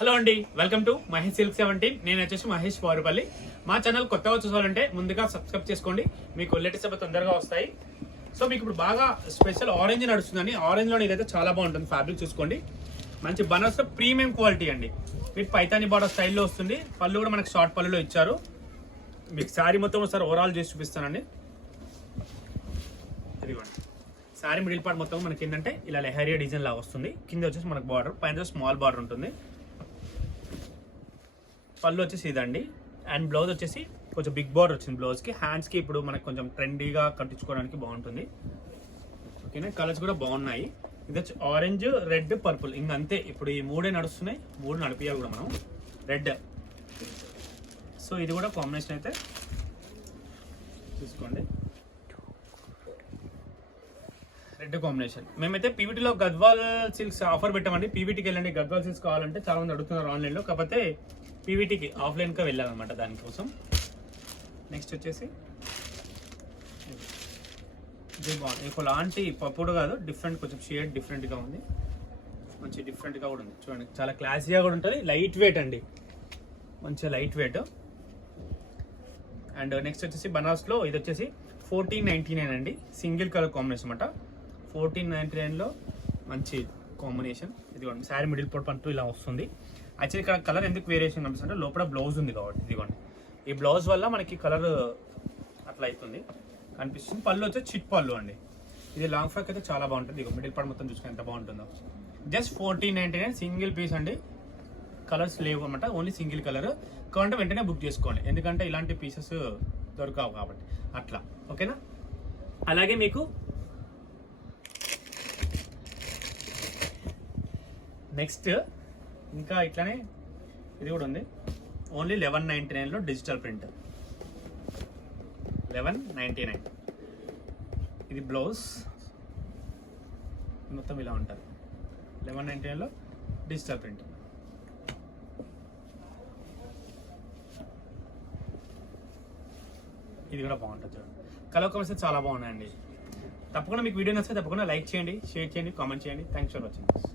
Hello అండి, welcome to Mahesh silk 17. నేను వచ్చేసి మహేష్ పౌరపల్లి. మా ఛానల్ కొత్తగా చూసాలంటే ముందుగా సబ్స్క్రైబ్ చేసుకోండి, మీకు లేటెస్ట్ అప్పుడు తొందరగా వస్తాయి. సో మీకు ఇప్పుడు బాగా స్పెషల్ ఆరెంజ్ నడుస్తుందండి. ఆరెంజ్లో ఇదైతే చాలా బాగుంటుంది. ఫ్యాబ్రిక్ చూసుకోండి, మంచి బనారస్ ప్రీమియం క్వాలిటీ అండి. విత్ పైతాని బార్డర్ స్టైల్లో వస్తుంది. పళ్ళు కూడా మనకి షార్ట్ పళ్ళులో ఇచ్చారు. మీకు శారీ మొత్తం ఒకసారి ఓవరాల్ చేసి చూపిస్తానండి. ఇదిగోండి, శారీ మిడిల్ పార్ట్ మొత్తం మనకి ఏంటంటే ఇలా లెహరియా డిజైన్ లాగా వస్తుంది. కింద వచ్చేసి మనకు బార్డర్, పైన స్మాల్ బార్డర్ ఉంటుంది. పళ్ళు వచ్చేసి ఇదండి. అండ్ బ్లౌజ్ వచ్చేసి కొంచెం బిగ్ బార్డర్ వచ్చింది బ్లౌజ్కి. హ్యాండ్స్కి ఇప్పుడు మనకు కొంచెం ట్రెండీగా కట్టించుకోవడానికి బాగుంటుంది. ఓకేనా, కలర్స్ కూడా బాగున్నాయి. ఇది వచ్చి ఆరెంజ్, రెడ్, పర్పుల్, ఇంక అంతే. ఇప్పుడు ఈ మూడే నడుస్తున్నాయి, మూడు నడిపియాలి కూడా మనం. రెడ్, సో ఇది కూడా కాంబినేషన్ అయితే చూసుకోండి. Red combination. మేమైతే పీవీటీలో గద్వాల్ సిల్క్స్ ఆఫర్ పెట్టామండి. పీవీటీకి వెళ్ళండి, గద్వాల్ సిల్క్స్ కావాలంటే చాలా మంది అడుగుతున్నారు ఆన్లైన్లో. కాకపోతే పీవీటీకి ఆఫ్లైన్గా వెళ్ళామన్నమాట దానికోసం. నెక్స్ట్ వచ్చేసి ఇది బాగుంది. ఇంకో లాంటి పప్పుడు కాదు, డిఫరెంట్, కొంచెం షేడ్ డిఫరెంట్గా ఉంది. మంచి డిఫరెంట్గా కూడా ఉంది చూడండి, చాలా క్లాసీగా కూడా ఉంటుంది. లైట్ వెయిట్ అండి, మంచిగా లైట్ వెయిట్. అండ్ నెక్స్ట్ వచ్చేసి బనారస్లో ఇది వచ్చేసి 1499 అండి. సింగిల్ కలర్ కాంబినేషన్ అనమాట. 1499లో మంచి కాంబినేషన్. ఇదిగోండి, శారీ మిడిల్ పార్ట్ అంటూ ఇలా వస్తుంది. యాక్చువల్లీ ఇక్కడ కలర్ ఎందుకు వేరియేషన్ కనిపిస్తుంది అంటే లోపల బ్లౌజ్ ఉంది కాబట్టి. ఇదిగోండి, ఈ బ్లౌజ్ వల్ల మనకి కలర్ అట్లా అవుతుంది కనిపిస్తుంది. పళ్ళు వచ్చి చిట్ పళ్ళు అండి. ఇది లాంగ్ ఫ్రాక్ అయితే చాలా బాగుంటుంది. ఇక మిడిల్ పార్ట్ మొత్తం చూసుకుని ఎంత బాగుంటుందో. జస్ట్ 1499 సింగిల్ పీస్ అండి. కలర్స్ లేవు అనమాట, ఓన్లీ సింగిల్ కలర్. కావాలంటే వెంటనే బుక్ చేసుకోండి, ఎందుకంటే ఇలాంటి పీసెస్ దొరకవు కాబట్టి అట్లా. ఓకేనా, అలాగే మీకు నెక్స్ట్ ఇంకా ఇట్లానే ఇది కూడా ఉంది. Only 1199లో digital print. 1199 ఇది బ్లౌజ్ మొత్తం ఇలా ఉంటుంది. 1199లో డిజిటల్ ప్రింట్. ఇది కూడా బాగుంటుంది చూడండి. కలర్ కాంబినేషన్ చాలా బాగున్నాయండి. తప్పకుండా మీకు వీడియో నచ్చితే తప్పకుండా లైక్ చేయండి, షేర్ చేయండి, కామెంట్ చేయండి. Thanks for watching.